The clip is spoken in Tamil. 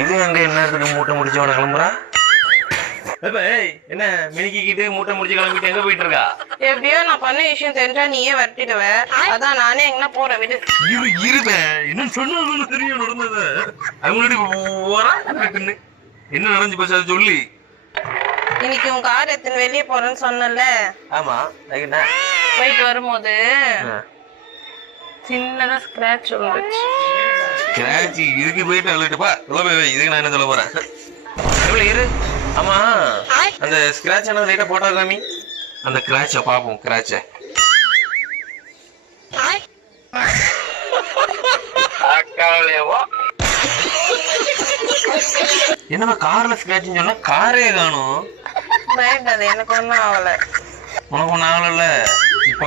இது அங்க என்ன மூட்டை முடிச்சோட கிளம்புறா? என்ன மினிக்கிட்டு மூட்டை முடிச்சு கிளம்பிட்டு எங்க போயிட்டு இருக்கா? எப்படியோ நான் பண்ண விஷயம் தெரிஞ்சா நீயே வரட்டிடுவ. அதான் நானே எங்கன்னா போறேன் விடு. இருவேன் என்ன சொன்ன தெரியும் நடந்தது. அவங்களோட என்ன நடந்து பேச சொல்லி. இன்னைக்கு உன் கார் எத்தனை வெளியே போறேன்னு சொன்னல. ஆமா போயிட்டு வரும்போது சின்னதா ஸ்கிராட்ச் வந்துச்சு. ஸ்கிராட்ச் இதுக்கு போயிட்டு அழுட்டுப்பா. இதுக்கு நான் என்ன சொல்ல போறேன். எவ்வளவு இரு. ஆமா அந்த ஸ்கிராட்ச் என்ன லைட்டா போட்டா காமி. அந்த கிராட்ச பாப்போம். கிராட்ச என்னமா கார்ல ஸ்கிராட்ச் சொன்னா காரே காணும். பயப்படாது, எனக்கு ஒன்றும் ஆகல. உனக்கு ஒன்றும் ஆகல. இப்ப